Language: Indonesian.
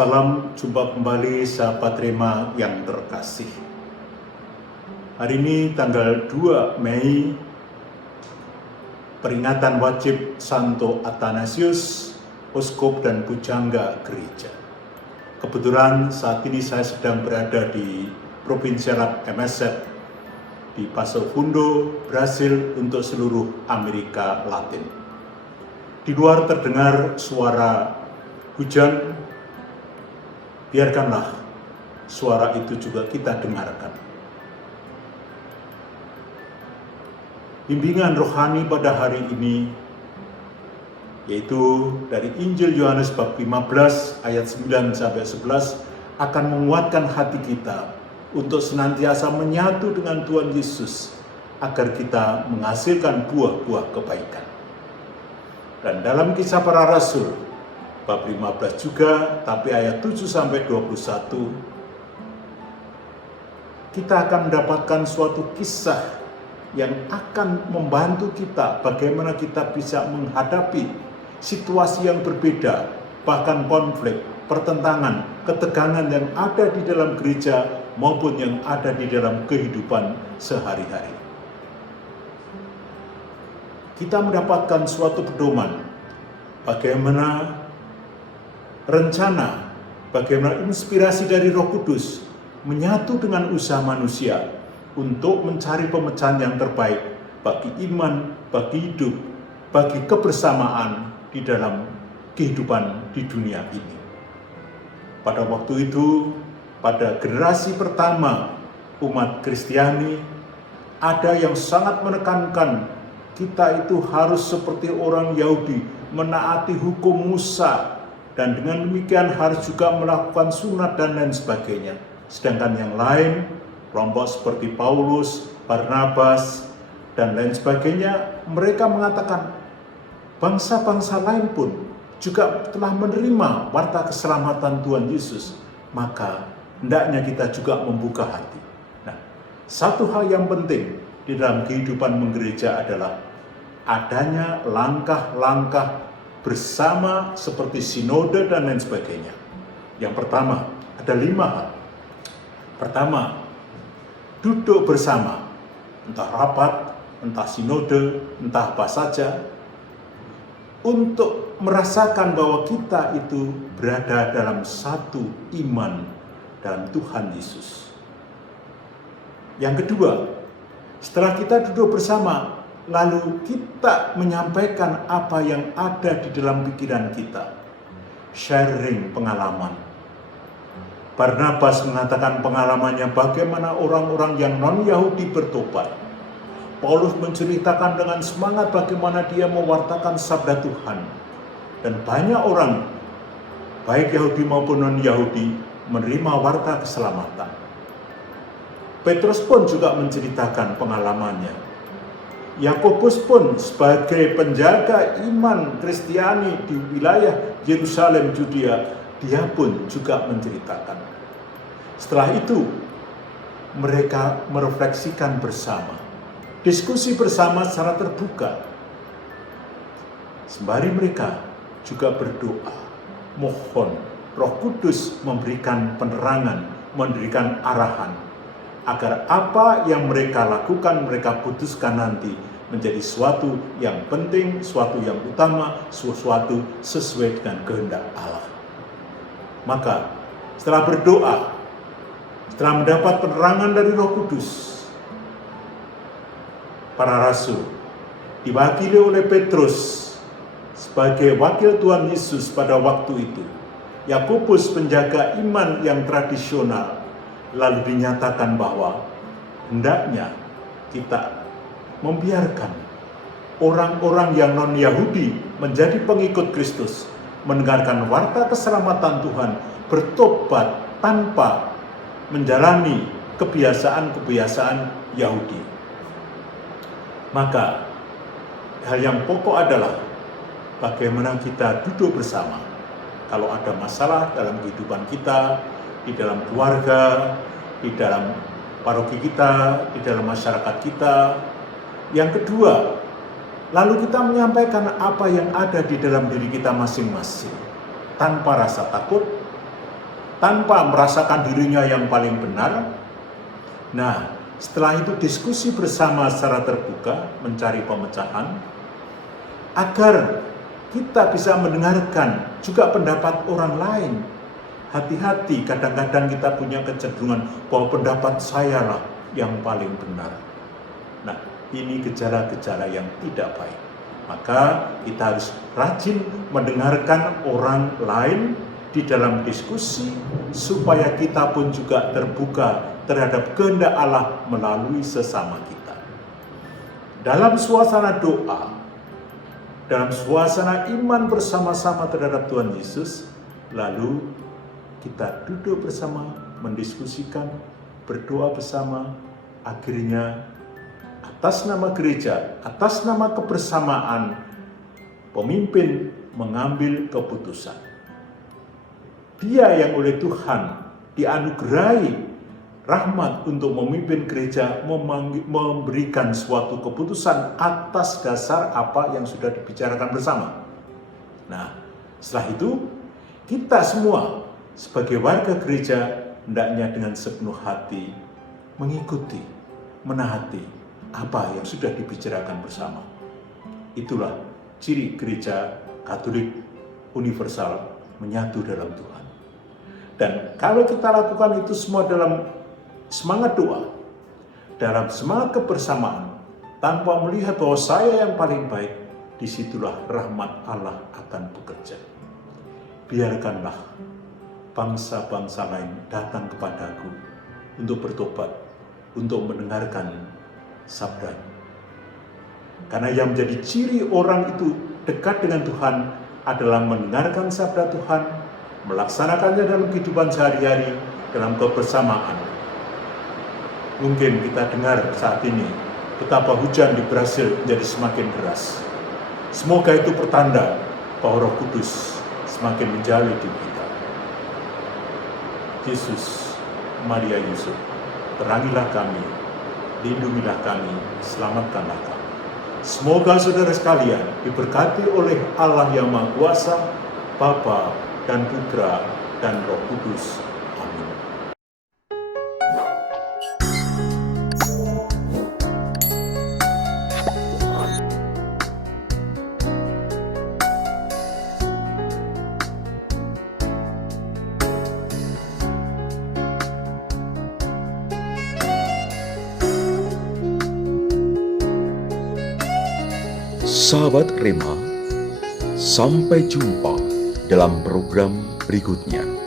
Salam jumpa kembali sahabat Rema yang terkasih. Hari ini tanggal 2 Mei, peringatan wajib Santo Athanasius, Uskup dan Pujangga Gereja. Kebetulan saat ini saya sedang berada di Provinsi Arab MSZ di Passo Fundo, Brasil untuk seluruh Amerika Latin. Di luar terdengar suara hujan. Biarkanlah suara itu juga kita dengarkan. Bimbingan rohani pada hari ini yaitu dari Injil Yohanes bab 15 ayat 9 sampai 11 akan menguatkan hati kita untuk senantiasa menyatu dengan Tuhan Yesus agar kita menghasilkan buah-buah kebaikan. Dan dalam Kisah Para Rasul bab 15 juga, tapi ayat 7 sampai 21, kita akan mendapatkan suatu kisah yang akan membantu kita bagaimana kita bisa menghadapi situasi yang berbeda, bahkan konflik, pertentangan, ketegangan yang ada di dalam gereja maupun yang ada di dalam kehidupan sehari-hari. Kita mendapatkan suatu pedoman bagaimana rencana, bagaimana inspirasi dari Roh Kudus menyatu dengan usaha manusia untuk mencari pemecahan yang terbaik bagi iman, bagi hidup, bagi kebersamaan di dalam kehidupan di dunia ini. Pada waktu itu, pada generasi pertama umat Kristiani, ada yang sangat menekankan kita itu harus seperti orang Yahudi, menaati hukum Musa, dan dengan demikian harus juga melakukan sunat dan lain sebagainya. Sedangkan yang lain, kelompok seperti Paulus, Barnabas, dan lain sebagainya, mereka mengatakan bangsa-bangsa lain pun juga telah menerima warta keselamatan Tuhan Yesus, maka hendaknya kita juga membuka hati. Nah, satu hal yang penting di dalam kehidupan menggereja adalah adanya langkah-langkah bersama seperti sinode dan lain sebagainya. Yang pertama, ada 5 hal. Pertama, duduk bersama, entah rapat, entah sinode, entah apa saja, untuk merasakan bahwa kita itu berada dalam satu iman dalam Tuhan Yesus. Yang kedua, setelah kita duduk bersama, lalu kita menyampaikan apa yang ada di dalam pikiran kita. Sharing pengalaman. Barnabas mengatakan pengalamannya bagaimana orang-orang yang non-Yahudi bertobat. Paulus menceritakan dengan semangat bagaimana dia mewartakan sabda Tuhan. Dan banyak orang, baik Yahudi maupun non-Yahudi, menerima warta keselamatan. Petrus pun juga menceritakan pengalamannya. Yakobus pun sebagai penjaga iman Kristiani di wilayah Yerusalem, Judea, dia pun juga menceritakan. Setelah itu, mereka merefleksikan bersama, diskusi bersama secara terbuka. Sembari mereka juga berdoa, mohon Roh Kudus memberikan penerangan, memberikan arahan, agar apa yang mereka lakukan, mereka putuskan nanti menjadi sesuatu yang penting, sesuatu yang utama, sesuatu sesuai dengan kehendak Allah. Maka setelah berdoa, setelah mendapat penerangan dari Roh Kudus, para rasul diwakili oleh Petrus sebagai wakil Tuhan Yesus pada waktu itu, Yakobus penjaga iman yang tradisional, lalu dinyatakan bahwa hendaknya kita membiarkan orang-orang yang non-Yahudi menjadi pengikut Kristus, mendengarkan warta keselamatan Tuhan, bertobat tanpa menjalani kebiasaan-kebiasaan Yahudi. Maka hal yang pokok adalah bagaimana kita duduk bersama. Kalau ada masalah dalam kehidupan kita, di dalam keluarga, di dalam paroki kita, di dalam masyarakat kita. Yang kedua, lalu kita menyampaikan apa yang ada di dalam diri kita masing-masing, tanpa rasa takut, tanpa merasakan dirinya yang paling benar. Nah, setelah itu diskusi bersama secara terbuka, mencari pemecahan, agar kita bisa mendengarkan juga pendapat orang lain. Hati-hati, kadang-kadang kita punya kecenderungan bahwa pendapat saya lah yang paling benar. Nah, ini gejala-gejala yang tidak baik. Maka kita harus rajin mendengarkan orang lain di dalam diskusi, supaya kita pun juga terbuka terhadap kehendak Allah melalui sesama kita. Dalam suasana doa, dalam suasana iman bersama-sama terhadap Tuhan Yesus, lalu kita duduk bersama, mendiskusikan, berdoa bersama, akhirnya atas nama gereja, atas nama kebersamaan, pemimpin mengambil keputusan. Dia yang oleh Tuhan dianugerahi rahmat untuk memimpin gereja, memberikan suatu keputusan atas dasar apa yang sudah dibicarakan bersama. Nah, setelah itu kita semua sebagai warga gereja hendaknya dengan sepenuh hati mengikuti, menaati apa yang sudah dibicarakan bersama. Itulah ciri gereja Katolik universal, menyatu dalam Tuhan. Dan kalau kita lakukan itu semua dalam semangat doa, dalam semangat kebersamaan, tanpa melihat bahwa saya yang paling baik, disitulah rahmat Allah akan bekerja. Biarkanlah bangsa-bangsa lain datang kepadaku untuk bertobat, untuk mendengarkan sabda-Nya. Karena yang menjadi ciri orang itu dekat dengan Tuhan adalah mendengarkan sabda Tuhan, melaksanakannya dalam kehidupan sehari-hari, dalam kebersamaan. Mungkin kita dengar saat ini betapa hujan di Brasil menjadi semakin deras. Semoga itu pertanda bahwa Roh Kudus semakin menjali di kita. Yesus, Maria, Yusuf, terangilah kami, lindungilah kami, selamatkanlah kami. Semoga saudara sekalian diberkati oleh Allah yang Maha Kuasa, Bapa dan Putra dan Roh Kudus. Amin. Sahabat Rema, sampai jumpa dalam program berikutnya.